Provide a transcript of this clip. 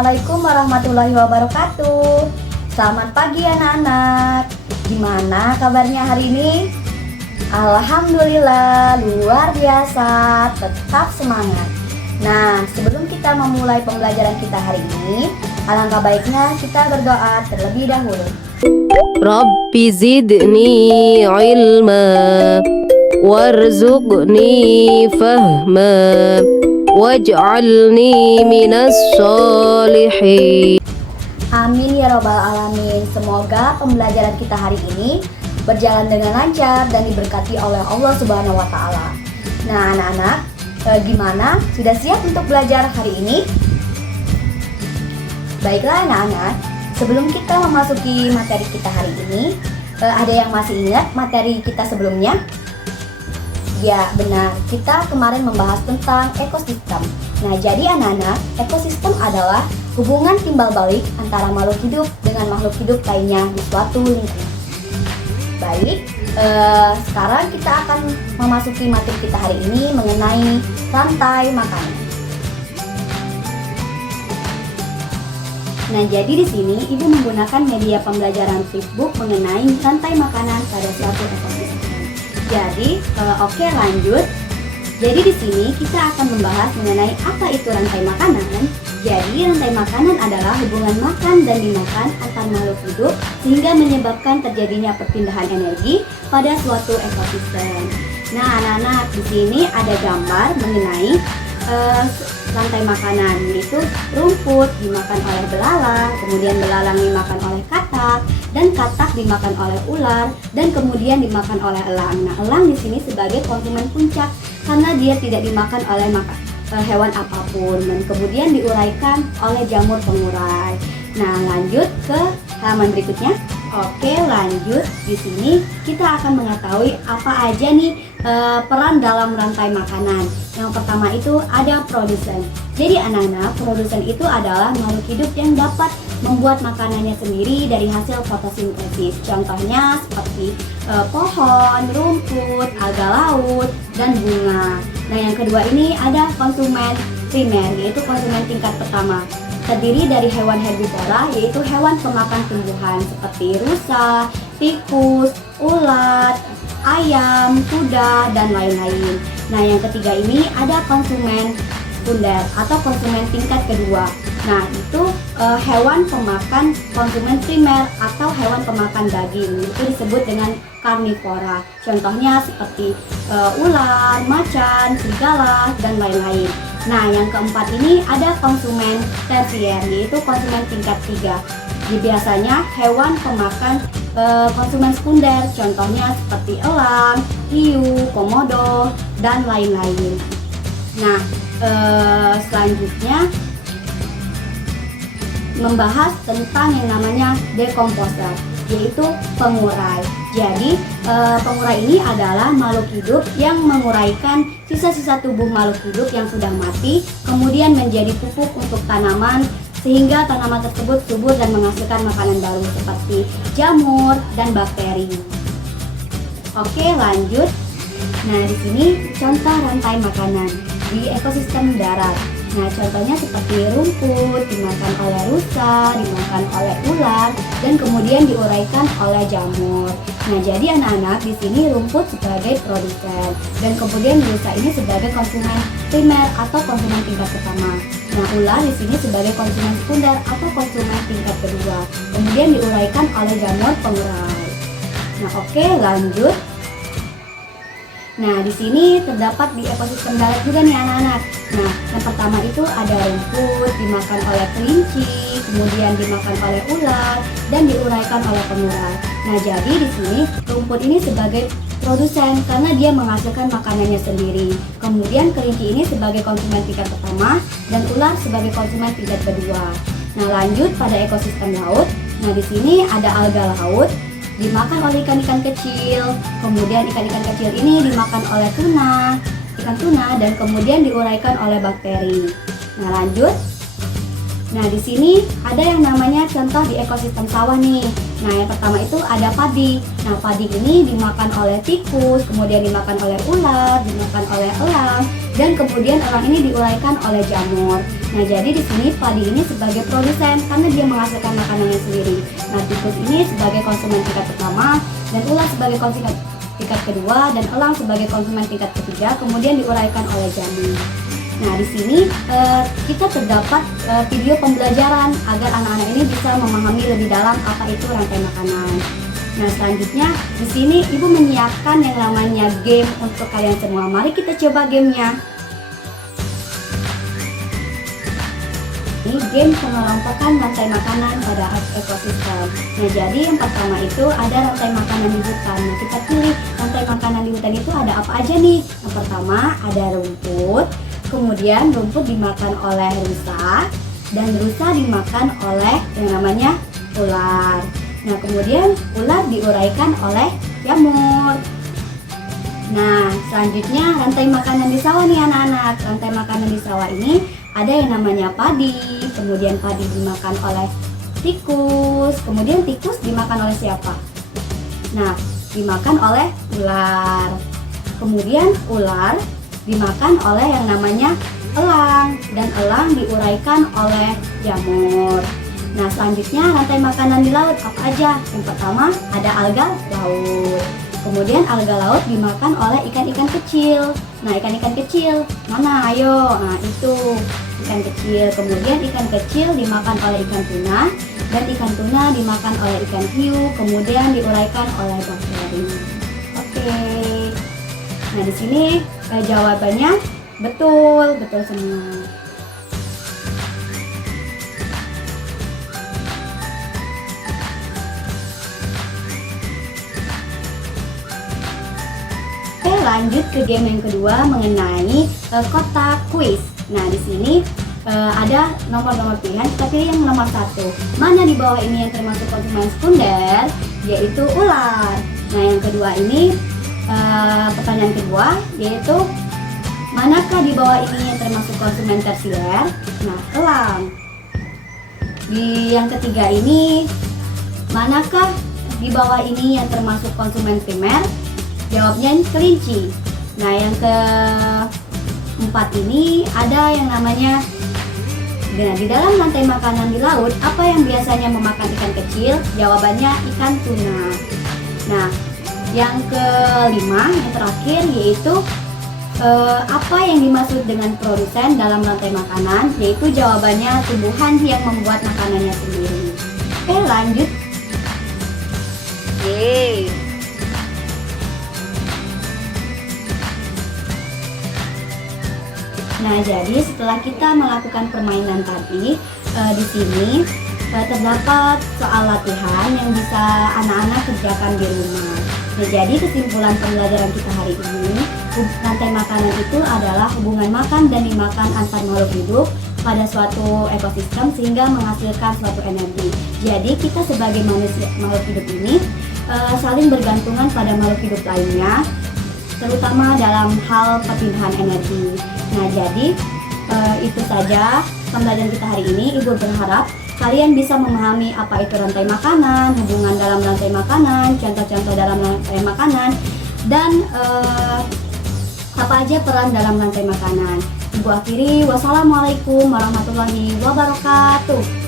Assalamualaikum warahmatullahi wabarakatuh. Selamat pagi anak-anak. Gimana kabarnya hari ini? Alhamdulillah, luar biasa. Tetap semangat. Nah, sebelum kita memulai pembelajaran kita hari ini, alangkah baiknya kita berdoa terlebih dahulu. Rabbi zidni ilma warzuqni fahma waj'alni minas solihin. Amin ya robbal alamin. Semoga pembelajaran kita hari ini berjalan dengan lancar dan diberkati oleh Allah Subhanahu wa taala. Nah, anak-anak, gimana? Sudah siap untuk belajar hari ini? Baiklah anak-anak, sebelum kita memasuki materi kita hari ini, ada yang masih ingat materi kita sebelumnya? Ya, benar. Kita kemarin membahas tentang ekosistem. Nah, jadi anak-anak, ekosistem adalah hubungan timbal balik antara makhluk hidup dengan makhluk hidup lainnya di suatu lingkungan. Baik, sekarang kita akan memasuki materi kita hari ini mengenai rantai makanan. Nah, jadi di sini Ibu menggunakan media pembelajaran Flipbook mengenai rantai makanan pada suatu ekosistem. Jadi, oke lanjut. Jadi di sini kita akan membahas mengenai apa itu rantai makanan. Jadi rantai makanan adalah hubungan makan dan dimakan antar makhluk hidup sehingga menyebabkan terjadinya perpindahan energi pada suatu ekosistem. Nah, anak-anak, di sini ada gambar mengenai rantai makanan, yaitu rumput dimakan oleh belalang, kemudian belalang dimakan oleh katak, dan katak dimakan oleh ular, dan kemudian dimakan oleh elang. Nah, elang di sini sebagai konsumen puncak karena dia tidak dimakan oleh hewan apapun, dan kemudian diuraikan oleh jamur pengurai. Nah, lanjut ke halaman berikutnya. Oke, lanjut. Di sini kita akan mengetahui apa aja nih peran dalam rantai makanan. Yang pertama itu ada produsen. Jadi anak-anak, produsen itu adalah makhluk hidup yang dapat membuat makanannya sendiri dari hasil fotosintesis. Contohnya seperti pohon, rumput, alga laut, dan bunga. Nah, yang kedua ini ada konsumen primer, yaitu konsumen tingkat pertama. Terdiri dari hewan herbivora, yaitu hewan pemakan tumbuhan seperti rusa, tikus, ulat, ayam, kuda, dan lain-lain. Nah, yang ketiga ini ada konsumen sekunder atau konsumen tingkat kedua. Nah, itu hewan pemakan konsumen primer atau hewan pemakan daging. Itu disebut dengan karnivora. Contohnya seperti ular, macan, serigala, dan lain-lain. Nah, yang keempat ini ada konsumen tersier, yaitu konsumen tingkat 3. Biasanya hewan pemakan konsumen sekunder, contohnya seperti elang, hiu, komodo, dan lain-lain. Nah, selanjutnya membahas tentang yang namanya dekomposer, yaitu pengurai. Jadi pengurai ini adalah makhluk hidup yang menguraikan sisa-sisa tubuh makhluk hidup yang sudah mati, kemudian menjadi pupuk untuk tanaman sehingga tanaman tersebut subur dan menghasilkan makanan baru seperti jamur dan bakteri. Oke, lanjut. Nah, di sini contoh rantai makanan di ekosistem darat. Nah, contohnya seperti rumput dimakan oleh rusa, dimakan oleh ular, dan kemudian diuraikan oleh jamur. Nah, jadi anak-anak, di sini rumput sebagai produsen dan kemudian rusa ini sebagai konsumen primer atau konsumen tingkat pertama. Nah, ular di sini sebagai konsumen sekunder atau konsumen tingkat kedua. Kemudian diuraikan oleh jamur pengurai. Nah, oke, lanjut. Nah, di sini terdapat di ekosistem darat juga nih anak-anak. Nah, yang pertama itu ada rumput dimakan oleh kelinci, kemudian dimakan oleh ular, dan diuraikan oleh pengurai. Nah, jadi di sini rumput ini sebagai produsen karena dia menghasilkan makanannya sendiri. Kemudian kelinci ini sebagai konsumen tingkat pertama dan ular sebagai konsumen tingkat kedua. Nah, lanjut pada ekosistem laut. Nah, di sini ada alga laut dimakan oleh ikan-ikan kecil, kemudian ikan-ikan kecil ini dimakan oleh ikan tuna, dan kemudian diuraikan oleh bakteri. Nah, lanjut. Nah, di sini ada yang namanya contoh di ekosistem sawah nih. Nah, yang pertama itu ada padi. Nah, padi ini dimakan oleh tikus, kemudian dimakan oleh ular, dimakan oleh elang, dan kemudian elang ini diuraikan oleh jamur. Nah, jadi di sini padi ini sebagai produsen karena dia menghasilkan makanannya sendiri. Nah, tikus ini sebagai konsumen tingkat pertama, dan ular sebagai konsumen tingkat kedua, dan elang sebagai konsumen tingkat ketiga, kemudian diuraikan oleh jamu. Nah, di sini kita terdapat video pembelajaran agar anak-anak ini bisa memahami lebih dalam apa itu rantai makanan. Nah, selanjutnya di sini Ibu menyiapkan yang namanya game untuk kalian semua. Mari kita coba gamenya. Ini game pengelompokan rantai makanan pada ekosistem. Nah, jadi yang pertama itu ada rantai makanan di hutan. Nah, kita pilih rantai makanan di hutan itu ada apa aja nih. Yang pertama ada rumput, kemudian rumput dimakan oleh rusa, dan rusa dimakan oleh yang namanya ular. Nah, kemudian ular diuraikan oleh jamur. Nah, selanjutnya rantai makanan di sawah nih anak-anak. Rantai makanan di sawah ini ada yang namanya padi, kemudian padi dimakan oleh tikus, kemudian tikus dimakan oleh siapa? Nah, dimakan oleh ular. Kemudian ular dimakan oleh yang namanya elang, dan elang diuraikan oleh jamur. Nah, selanjutnya rantai makanan di laut apa aja? Yang pertama ada alga laut. Kemudian alga laut dimakan oleh ikan-ikan kecil. Nah, ikan-ikan kecil mana? Ayo. Nah, itu ikan kecil. Kemudian ikan kecil dimakan oleh ikan tuna, dan ikan tuna dimakan oleh ikan hiu, kemudian diuraikan oleh bakteri. Oke. Nah, di sini jawabannya betul semua. Lanjut ke game yang kedua mengenai kotak kuis. Nah, di sini ada nomor-nomor pilihan. Kita pilih yang nomor 1. Mana di bawah ini yang termasuk konsumen sekunder? Yaitu ular. Nah, yang kedua ini pertanyaan kedua yaitu manakah di bawah ini yang termasuk konsumen tersier? Nah, elang. Di yang ketiga ini manakah di bawah ini yang termasuk konsumen primer? Jawabnya kelinci. Nah, yang keempat ini ada yang namanya, nah, di dalam rantai makanan di laut apa yang biasanya memakan ikan kecil? Jawabannya ikan tuna. Nah, yang kelima, yang terakhir yaitu apa yang dimaksud dengan produsen dalam rantai makanan? Yaitu jawabannya tumbuhan yang membuat makanannya sendiri. Oke, lanjut. Yeay. Nah, jadi setelah kita melakukan permainan tadi, di sini terdapat soal latihan yang bisa anak-anak kerjakan di rumah. Nah, jadi kesimpulan pembelajaran kita hari ini, rantai makanan itu adalah hubungan makan dan dimakan antar makhluk hidup pada suatu ekosistem sehingga menghasilkan suatu energi. Jadi kita sebagai manusia makhluk hidup ini saling bergantungan pada makhluk hidup lainnya, terutama dalam hal perpindahan energi. Nah, jadi itu saja pembelajaran kita hari ini. Ibu berharap kalian bisa memahami apa itu rantai makanan, hubungan dalam rantai makanan, contoh-contoh dalam rantai makanan, dan apa aja peran dalam rantai makanan. Ibu akhiri, wassalamualaikum warahmatullahi wabarakatuh.